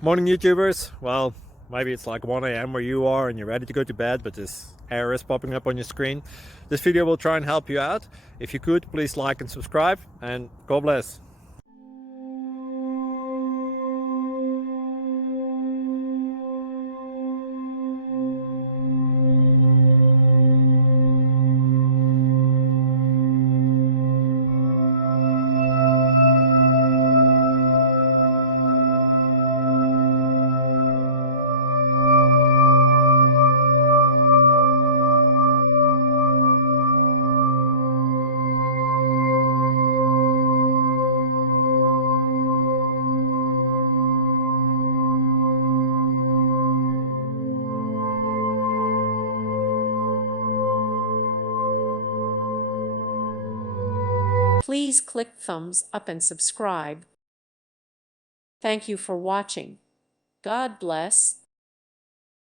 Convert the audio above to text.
Morning, YouTubers. Well, maybe it's like 1 a.m. where you are and you're ready to go to bed, but this error is popping up on your screen. This video will try and help you out. If you could, please like and subscribe, and God bless. Please click thumbs up and subscribe. Thank you for watching. God bless.